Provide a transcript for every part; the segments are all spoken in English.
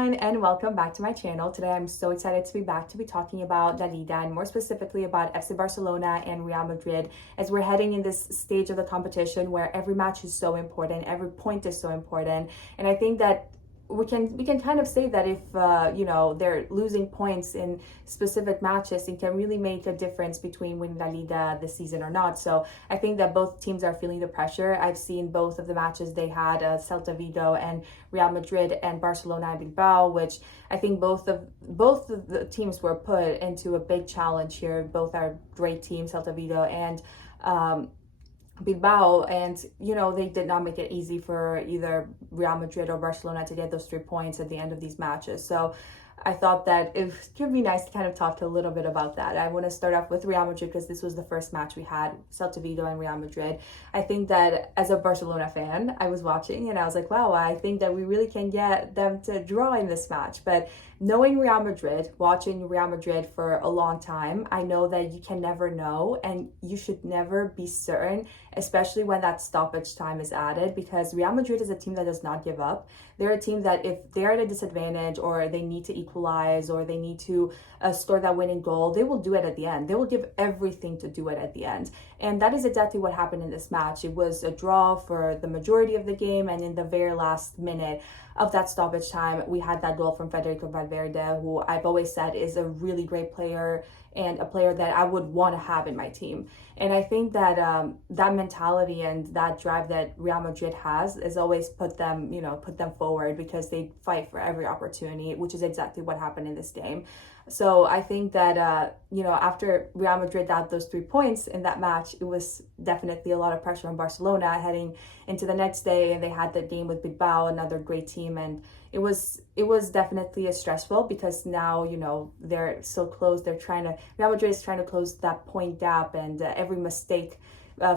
everyone, and welcome back to my channel. Today I'm so excited to be back to be talking about La Liga, and more specifically about FC Barcelona and Real Madrid, as we're heading in this stage of the competition where every match is so important, every point is so important. And I think that we can kind of say that if they're losing points in specific matches, it can really make a difference between winning La Liga this season or not. So I think that both teams are feeling the pressure. I've seen both of the matches they had, Celta Vigo and Real Madrid and Barcelona and Bilbao, which I think both of the teams were put into a big challenge here. Both are great teams, Celta Vigo and Bilbao, and they did not make it easy for either Real Madrid or Barcelona to get those 3 points at the end of these matches. So I thought that it could be nice to kind of talk a little bit about that. I want to start off with Real Madrid because this was the first match we had, Celta Vigo and Real Madrid. I think that as a Barcelona fan, I was watching and I was like, wow, I think that we really can get them to draw in this match. But knowing Real Madrid, watching Real Madrid for a long time, I know that you can never know and you should never be certain, especially when that stoppage time is added, because Real Madrid is a team that does not give up. They're a team that if they're at a disadvantage or they need to equalize or they need to score that winning goal, they will do it at the end. They will give everything to do it at the end. And that is exactly what happened in this match. It was a draw for the majority of the game, and in the very last minute of that stoppage time, we had that goal from Federico Valverde, who I've always said is a really great player and a player that I would want to have in my team. And I think that that mentality and that drive that Real Madrid has always put them forward, because they fight for every opportunity, which is exactly what happened in this game. So I think that, after Real Madrid got those 3 points in that match, it was definitely a lot of pressure on Barcelona heading into the next day. And they had the game with Bilbao, another great team. And it was definitely stressful, because now, they're so close. Real Madrid is trying to close that point gap, and every mistake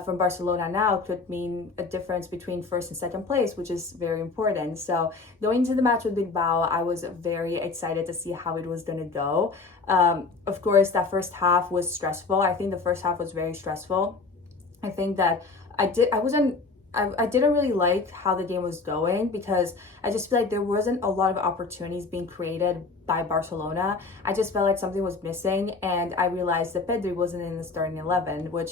from Barcelona now could mean a difference between first and second place, which is very important. So going into the match with Bilbao, I was very excited to see how it was going to go. Of course, that first half was stressful. I think the first half was very stressful. I think that I didn't really like how the game was going, because I just feel like there wasn't a lot of opportunities being created by Barcelona. I just felt like something was missing, and I realized that Pedri wasn't in the starting 11, which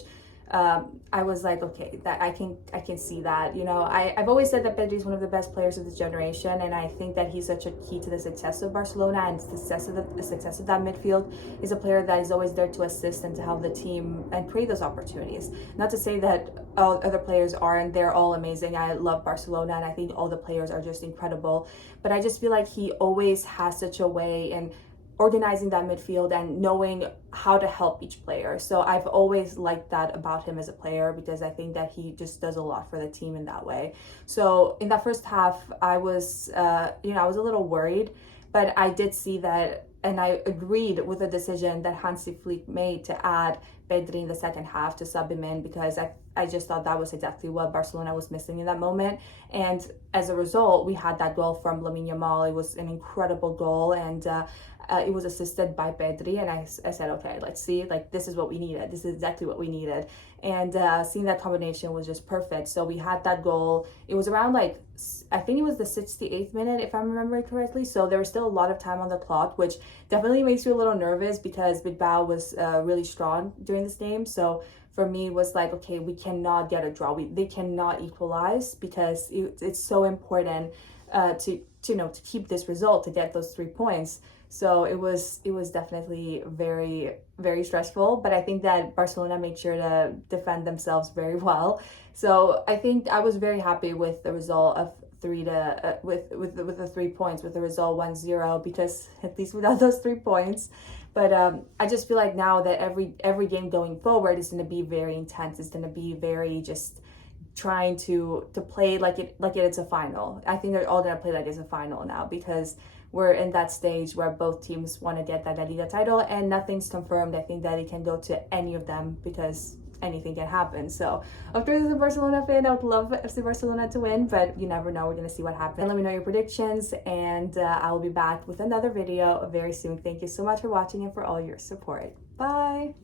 I was like, okay, that I can see that. I've always said that Pedri is one of the best players of this generation, and I think that he's such a key to the success of Barcelona and the success of that midfield. Is a player that is always there to assist and to help the team and create those opportunities. Not to say that all other players aren't, they're all amazing. I love Barcelona and I think all the players are just incredible, but I just feel like he always has such a way in organizing that midfield and knowing how to help each player. So I've always liked that about him as a player, because I think that he just does a lot for the team in that way. So in that first half, I was a little worried, but I did see that, and I agreed with the decision that Hansi Flick made to add Pedri in the second half, to sub him in, because I just thought that was exactly what Barcelona was missing in that moment. And as a result, we had that goal from Lamine Yamal. It was an incredible goal, and it was assisted by Pedri, and I said, okay, let's see, this is what we needed. This is exactly what we needed. And seeing that combination was just perfect. So we had that goal. It was around I think it was the 68th minute, if I'm remembering correctly. So there was still a lot of time on the clock, which definitely makes you a little nervous, because Bilbao was really strong during this game. So for me, it was like, okay, we cannot get a draw. They cannot equalize, because it's so important to keep this result, to get those 3 points. So it was definitely very, very stressful, but I think that Barcelona made sure to defend themselves very well. So I think I was very happy with the result of with the 3 points, with the result 1-0, because at least without those 3 points. But I just feel like now that every game going forward is going to be very intense. It's going to be very just trying to play like it's a final. I think they're all going to play like it's a final now, because we're in that stage where both teams want to get that La Liga title, and nothing's confirmed. I think that it can go to any of them, because anything can happen. So of course, as a Barcelona fan, I would love FC Barcelona to win, but you never know. We're going to see what happens. Let me know your predictions, and I will be back with another video very soon. Thank you so much for watching and for all your support. Bye!